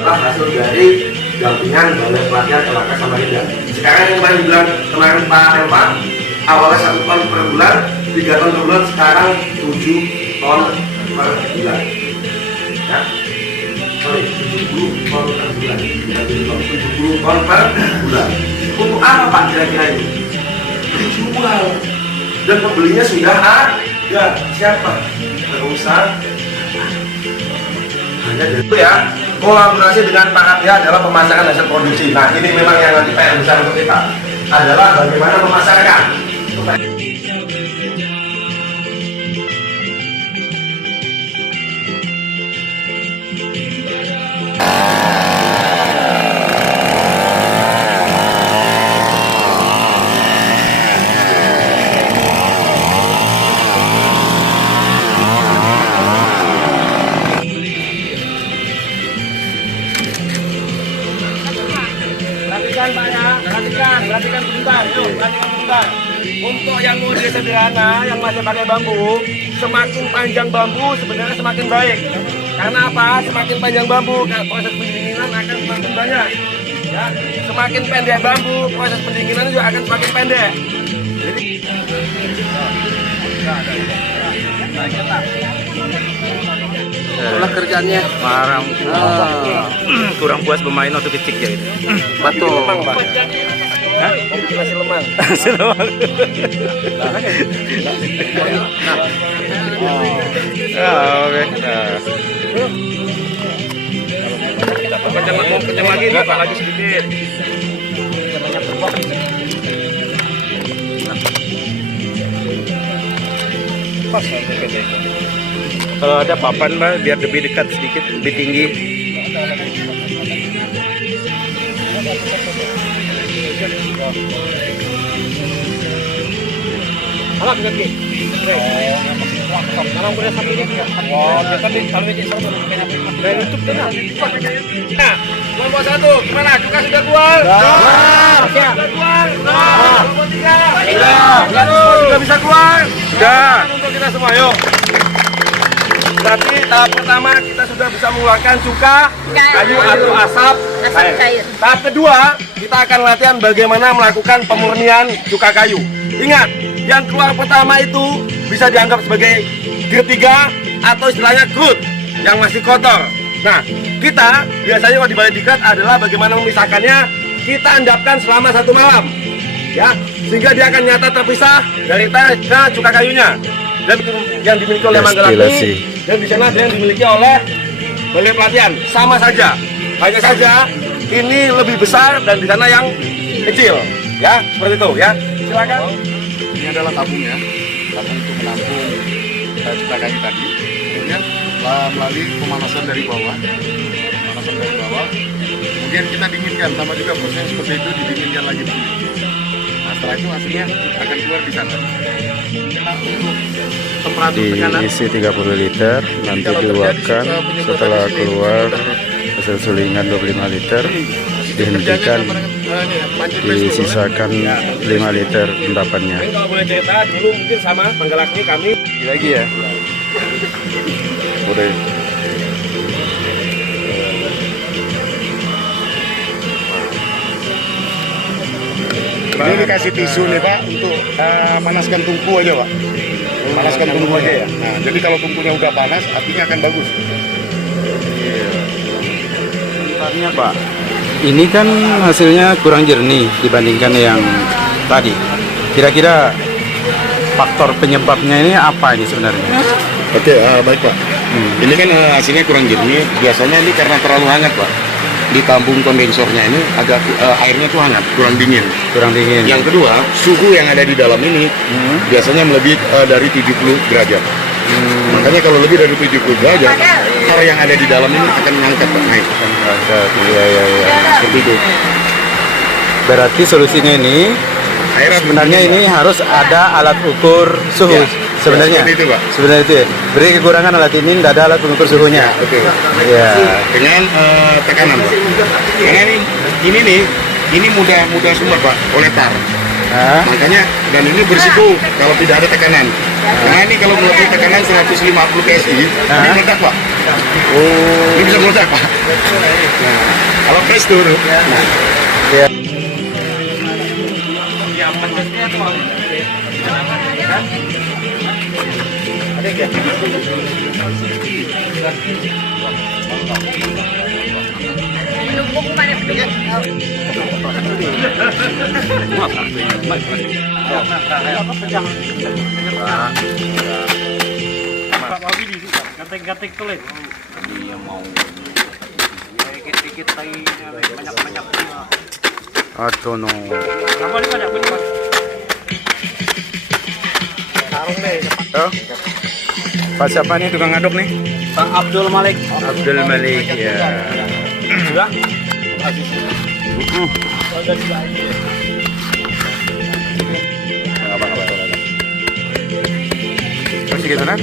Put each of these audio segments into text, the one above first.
adalah hasil dari dampingan Balai Pelatihan LHK Samarinda. Sekarang yang kemarin bilang kemarin Pak Elva, awalnya 1 ton per bulan, 3 ton per bulan, sekarang 7 ton per bulan. Ya. Sorry, 70 ton per bulan. 70 ton per bulan. Untuk apa Pak kira-kira ini? Dijual. Dan pembelinya sudah ada. Siapa? Perusahaan. Hanya itu ya. Kolaborasi dengan Pak Kapia adalah pemasaran hasil produksi. Nah, ini memang yang nanti PR besar untuk kita adalah bagaimana memasarkan. Perhatikan Pak ya, perhatikan sebentar, yuk perhatikan sebentar. Untuk yang model sederhana, yang masih pakai bambu, semakin panjang bambu sebenarnya semakin baik. Karena apa? Semakin panjang bambu, proses pendinginan akan semakin banyak. Ya, semakin pendek bambu, proses pendinginan juga akan semakin pendek. Jadi, itulah kerjaannya. Marah mungkin kurang puas bermain waktu kecil ya itu. Betul. lemang Pak. Hah? Masih lemang. Selamat. Oke. Kencang lagi, buka lagi sedikit. Pas kalau ada papan Mbak, biar lebih dekat sedikit, lebih tinggi. Alat kaki. Kalau udah sampai ini, oh, tadi kalau ini dari YouTube tenang. Nah, kelompok 1 gimana? Cuka sudah keluar? Sudah keluar? Kelompok 3? Sudah bisa keluar? Sudah. Untuk kita semua, yuk. Berarti tahap pertama kita sudah bisa mengeluarkan cuka, kayu atau asap cair. Tahap kedua kita akan latihan bagaimana melakukan pemurnian cuka kayu. Ingat, yang keluar pertama itu bisa dianggap sebagai grade 3 atau istilahnya crude yang masih kotor. Nah, kita biasanya kalau di balai diklat adalah bagaimana memisahkannya. Kita endapkan selama 1 malam, ya, sehingga dia akan nyata terpisah dari teh ke cuka kayunya. Dan yang dimiliki oleh Manggalati, dan di sana ada yang dimiliki oleh Balai Pelatihan, sama saja. Hanya saja ini lebih besar dan di sana yang kecil, ya, seperti itu, ya. Silakan. Ini adalah tabungnya, tabung untuk menampung cuka kayu tadi. Kemudian melalui pemanasan dari bawah, kemudian kita dinginkan, sama juga proses seperti itu, didinginkan lagi begini. Nah, setelah itu hasilnya akan keluar di sana. Untuk temperatur tekanan Diisi 30 liter, nanti diuapkan. Setelah keluar hasil sulingan 25 liter, dihentikan, disisakan 5 liter endapannya. Ini kalau boleh cerita, dulu mungkin sama Manggalakni kami Lagi ya? Boleh. ini dikasih tisu nih Pak untuk panaskan tungku aja Pak. Panaskan tungku aja ya. Nah, jadi kalau tungkunya udah panas, apinya akan bagus. Sebenarnya Pak, ini kan hasilnya kurang jernih dibandingkan yang tadi. Kira-kira faktor penyebabnya ini apa ini sebenarnya? Oke, baik Pak. Ini kan hasilnya kurang jernih. Biasanya ini karena terlalu hangat Pak. Di tabung kondensornya ini agak airnya tuh hangat, kurang dingin. Kurang dingin. Yang kedua, suhu yang ada di dalam ini biasanya melebihi dari 70 derajat. Makanya kalau lebih dari 70 derajat, air yang ada di dalam ini akan mengangkat Pak, naik. Iya. Seperti itu. Berarti solusinya ini sebenarnya ini harus ada alat ukur suhu. Ya, sebenarnya. seperti itu Pak. Sebenarnya itu ya. Beri kekurangan alat ini tidak ada alat pengukur suhunya. Betul. Iya. Dengan tekanan Pak. Karena ini mudah sumber Pak, oleh tar. Makanya dan ini berisiko kalau tidak ada tekanan. Karena ini kalau melakukan tekanan 150 PSI, ini meledak Pak. Ini bisa meledak Pak. Nah, kalau press turun. Ganting-ganting tulis. Dia mau dikit-dikit lagi banyak-banyak. Aduh no. Apa ini banyak banget? Oh. Pak siapa nih tukang aduk nih? Bang Abdul Malik. Abdul Malik ya. Sudah? Masih gitu kan?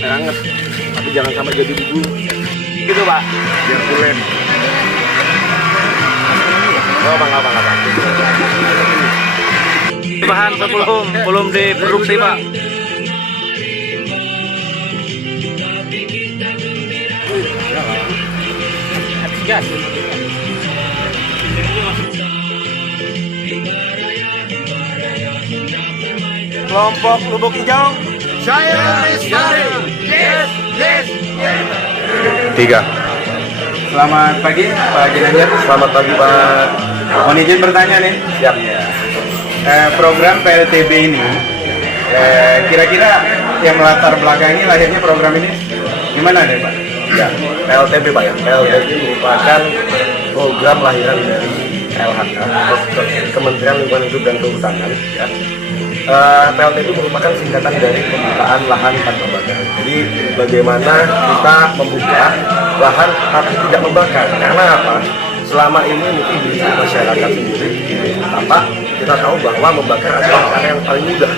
Hangat, tapi jangan sampai jadi bubur. Gitu Pak. Biar pulen. Oh Bang, apa? Bahan belum diproduksi Pak. Gas. Kelompok Lubuk Hijau. Saya Lestari. Yes. 3. Selamat pagi Pak Ginanjar. Selamat pagi Pak. Mohon izin bertanya nih. Siap. Program PLTB ini kira-kira yang melatar belakangi lahirnya program ini gimana deh Pak? Ya, PLTB Pak ya. PLTB merupakan program lahiran dari LHK, Kementerian Lingkungan Hidup dan Kehutanan. Ya. PLTB merupakan singkatan dari pembukaan lahan tanpa bakar. Jadi bagaimana kita membuka lahan tapi tidak membakar. Karena apa? Selama ini mungkin di masyarakat sendiri apa kita tahu bahwa membakar adalah cara yang paling mudah,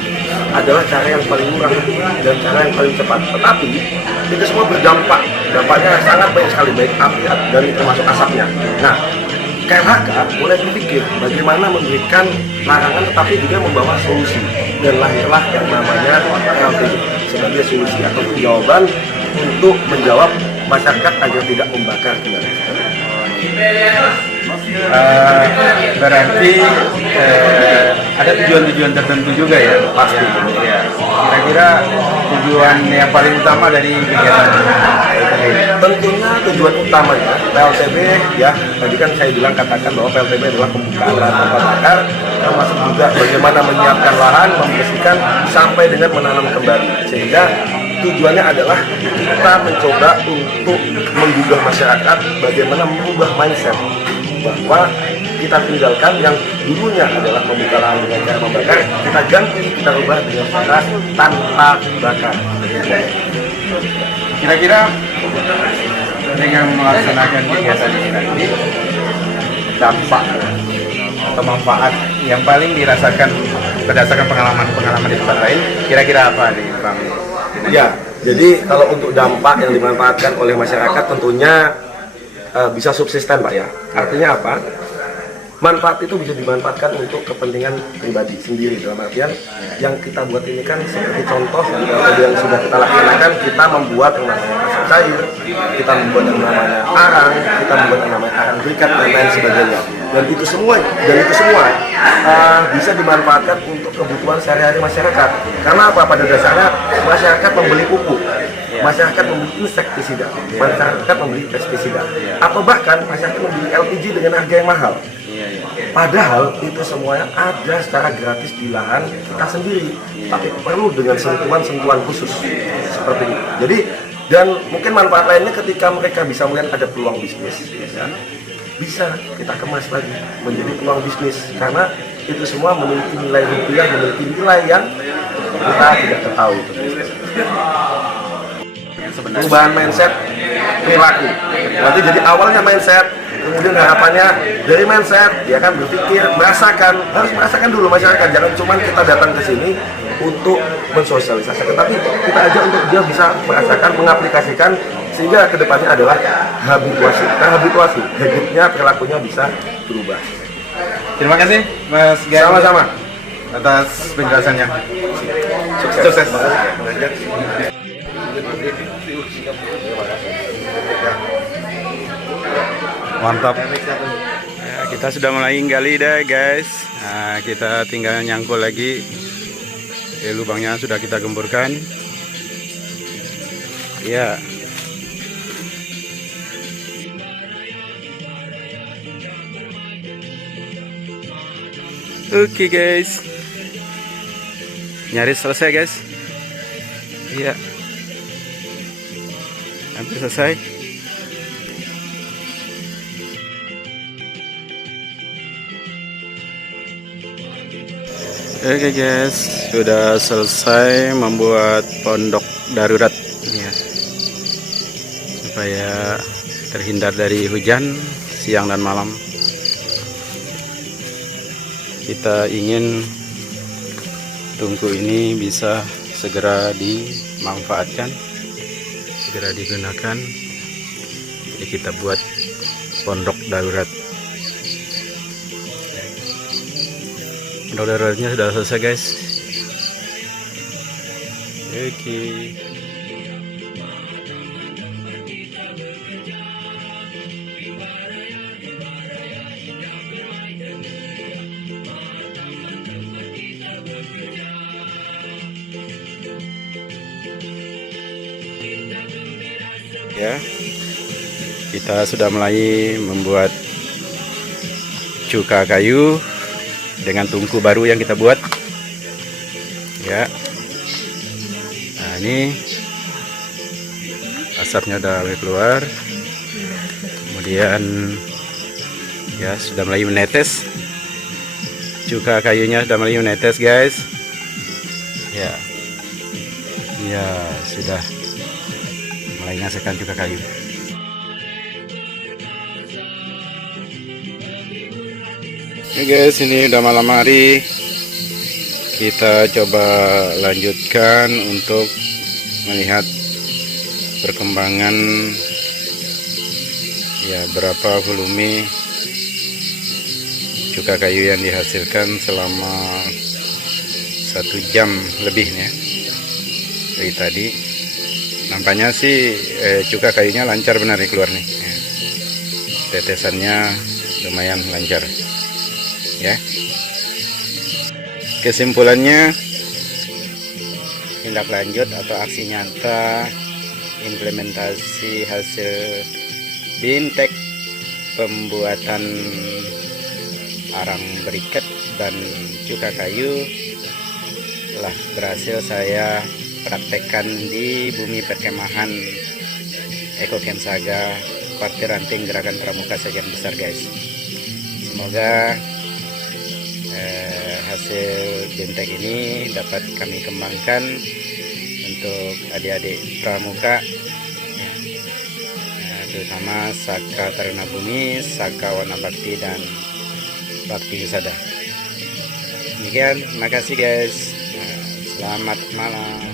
adalah cara yang paling murah dan cara yang paling cepat. Tetapi itu semua berdampak, dampaknya sangat banyak sekali, baik api dan termasuk asapnya. Nah, KLHK boleh berpikir bagaimana memberikan larangan tetapi juga membawa solusi, dan lahirlah yang namanya PLTB sebagai solusi atau jawaban untuk menjawab masyarakat agar tidak membakar kendaraan. Berarti ada tujuan-tujuan tertentu juga ya pasti. Ya. Kira-kira tujuan yang paling utama dari kegiatan ini? Tentunya tujuan utamanya PLTB ya, tadi kan saya bilang katakan bahwa PLTB adalah pembukaan lahan tanpa bakar, termasuk juga bagaimana menyiapkan lahan, membersihkan sampai dengan menanam kembali, sehingga tujuannya adalah kita mencoba untuk menggugah masyarakat bagaimana merubah mindset bahwa kita tinggalkan yang dulunya adalah membuka lahan dengan cara membakar, kita ganti, kita rubah dengan cara tanpa bakar. Kira-kira dengan melaksanakan kegiatan ini nanti dampak atau manfaat yang paling dirasakan berdasarkan pengalaman di tempat lain, kira-kira apa nih Bang? Ya, jadi kalau untuk dampak yang dimanfaatkan oleh masyarakat tentunya bisa subsisten Pak ya. Artinya apa? Manfaat itu bisa dimanfaatkan untuk kepentingan pribadi sendiri, dalam artian yang kita buat ini kan seperti contoh yang sudah kita laksanakan, kita membuat yang namanya asap cair, kita membuat yang namanya arang, kita membuat yang namanya arang berikat dan lain sebagainya. Dan itu semua bisa dimanfaatkan untuk kebutuhan sehari-hari masyarakat. Karena apa? Pada dasarnya masyarakat membeli pupuk, masyarakat membeli insektisida, masyarakat membeli pestisida, atau bahkan masyarakat membeli LPG dengan harga yang mahal. Padahal itu semuanya ada secara gratis di lahan kita sendiri, tapi perlu dengan sentuhan-sentuhan khusus seperti itu. Jadi, dan mungkin manfaat lainnya ketika mereka bisa melihat ada peluang bisnis, ya, bisa kita kemas lagi menjadi peluang bisnis, karena itu semua memiliki nilai rupiah, memiliki nilai yang kita tidak ketahui. Perubahan mindset perilaku. Nanti jadi awalnya mindset, kemudian harapannya dari mindset, dia kan berpikir, harus merasakan dulu masyarakat. Jangan cuma kita datang ke sini untuk mensosialisasikan, tapi kita ajak untuk dia bisa merasakan, mengaplikasikan sehingga kedepannya adalah habituasi, habitnya, perilakunya bisa berubah. Terima kasih Mas Gani Sama-sama. atas penjelasannya. Sukses. Mantap. Ya, kita sudah mulai gali dah guys. Nah, kita tinggal nyangkul lagi. Lubangnya sudah kita gemburkan. Ya. Oke guys. Nyaris selesai guys. Iya. Hampir selesai. Oke guys, sudah selesai membuat pondok darurat ya, supaya terhindar dari hujan siang dan malam. Kita ingin tungku ini bisa segera dimanfaatkan, segera digunakan. Jadi kita buat pondok darurat. Pondok daruratnya sudah selesai guys. Oke. Ya, kita sudah mulai membuat cuka kayu dengan tungku baru yang kita buat ya. Nah, ini asapnya udah mulai keluar, kemudian ya sudah mulai menetes, cuka kayunya sudah mulai menetes guys ya. Ya sudah mulai menghasilkan cuka kayu. Oke guys, ini udah malam hari. Kita coba lanjutkan untuk melihat perkembangan ya, berapa volume cuka kayu yang dihasilkan selama 1 jam lebih ya. Dari tadi nampaknya sih cuka kayunya lancar benar nih keluar nih ya. Tetesannya lumayan lancar ya. Kesimpulannya, tindak lanjut atau aksi nyata implementasi hasil bintek pembuatan arang beriket dan cuka kayu telah berhasil saya praktekkan di bumi perkemahan Ekokem Saga Partai Ranting Gerakan Pramuka Sebagian Besar guys. Semoga hasil bintek ini dapat kami kembangkan untuk adik-adik pramuka ya, terutama Saka Taruna Bumi, Saka Wana Bakti dan Bakti Wisada. Demikian, terima kasih guys. Selamat malam.